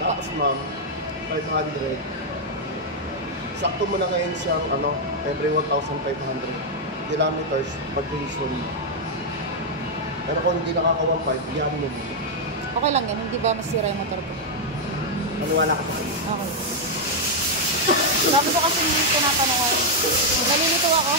Tapos ma'am, 500. Sakto mo na ngayon siyang every 1,500 kilometers pag-history. Pero kung hindi nakaka-1.5, yan mo. Okay lang yan, hindi ba masira yung motor ko? Maniwala ka sa akin. Okay. Sabi ko kasi yung tinatanungan. Nalilito ako.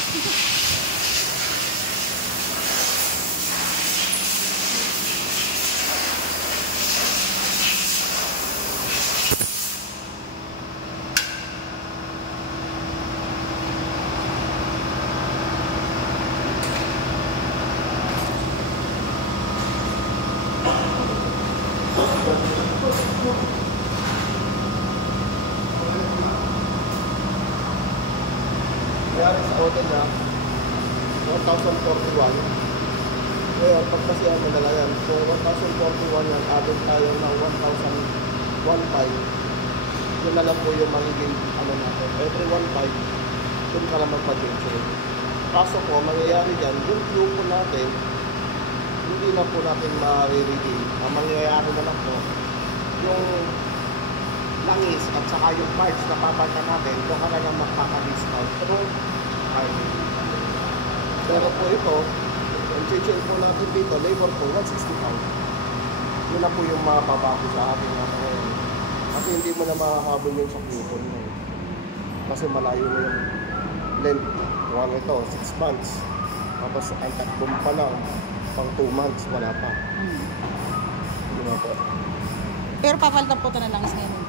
Kaya sa auto niya, 1,041. Ngayon, pagkasihan mo na yan. So, 1,041 yan, added tayo ng 1,015. Yun na lang po yung magiging natin. Every 1,500, yun ka lang magpa-change. Kaso po, mangyayari dyan, yung fuel po natin, hindi na po natin ma-redeem. Ang mangyayari na lang po, yung langis at saka yung parts na papalitan natin, doon ka na lang magkaka-discount. Pero po ito, ang change po natin dito, labor po, 165. Yun na po yung mapabago sa ating ngayon. Kasi hindi mo na makahabol yung sa coupon mo. Kasi malayo na yung length. Yung ito, 6 months. Tapos ang takbong pa lang, pang 2 months, wala pa. Yun na po. Pero papalitan po ito na langis ngayon.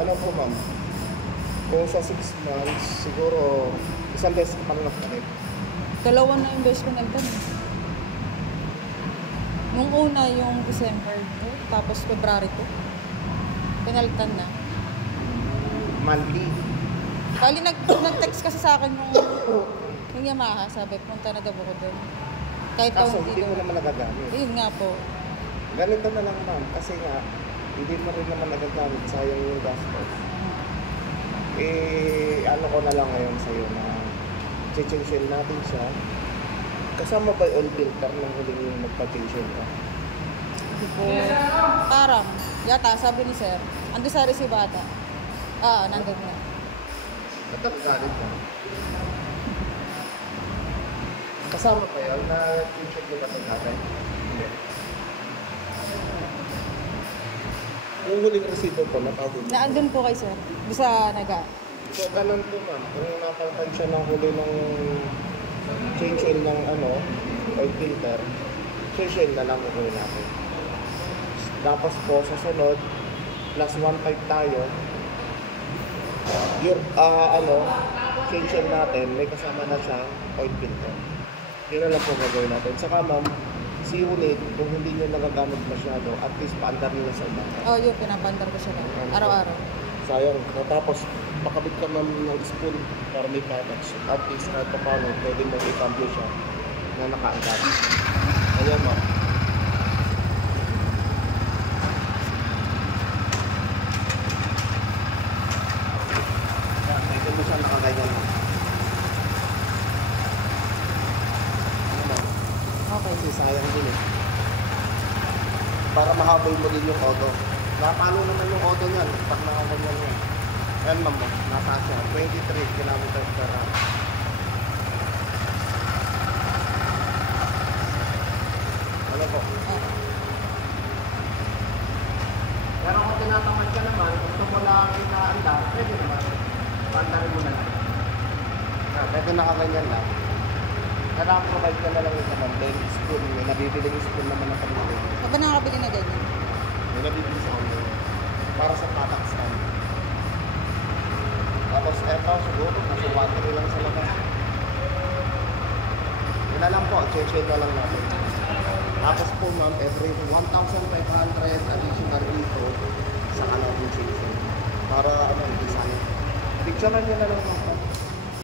Ano po ma'am? Kung sa 6 months, siguro isang beses pa lang napalit. Dalawa na yung beses ko nagtan. Nung una yung December to, tapos February to. Pinalitan na. Monthly. Bali nag-text kasi sa akin yung Yamaha, sabi, punta na daw ako doon. Kahit daw Kaso hindi hindi mo naman nagagamit. Ayun nga po. Ganito na lang ma'am, kasi nga, hindi mo rin naman nagagamit, sayang yung gastos. Ano ko na lang ngayon sa'yo na change natin siya. Kasama ba yung oil filter nang huling yung magpa-change ka? Parang, yata, sabi ni sir, ando sa receive ata. Nandun na. Ba't ang galit ka? Kasama pa yun na change ko ba ito natin? Hindi. Yung huling receiver ko, natawag mo. Naandun po kay sir, doon sa naga. So, ganun po ma'am. Kung napaltan siya ng huli ng change oil ng oil filter, change oil na lang gagawin natin. Tapos po, sa sunod, plus 1.5 tayo. Gear, change oil natin, may kasama na siyang oil filter. Yun na lang po gagawin natin. Saka ma'am, si unit, kung hindi nyo nagagamit masyado, at least paandar nyo sa iba. Yun, pinapandar ko siya lang. Araw-araw. Sayang. Tapos, makabit ka man ng spoon para may products. At least, kahit pa paano, pwede mo i-cambio siya na nakaangkat. Ayan, ma'am. Ayan, ito mo siya nakaganyan, ma'am. Okay. Kasi sayang din eh. Para mahabol mo din yung auto. Napalo naman yung auto niyan pag nakaganyan yan. Ayan ma'am, nasa siya. 23 kilometers per hour. Ano po? Pero kung tinatamad ka naman, gusto mo lang ikaandar, pwede naman. Pandarin mo na lang. Pwede nakaganyan lang. Naka-provide ka na lang yung naman, then spoon, may nabibili yung spoon naman na pagmamit. Huwag ba nakakabili na ganyan? May nabibili sa online. Para sa patak stand. Tapos eto, siguro, nasa battery lang sa labas. Yun na lang po, change na lang natin. Tapos po ma'am, every 1,500 additional dito sa kanal yung change. Para hindi sana. Picturean nyo na lang ma'am.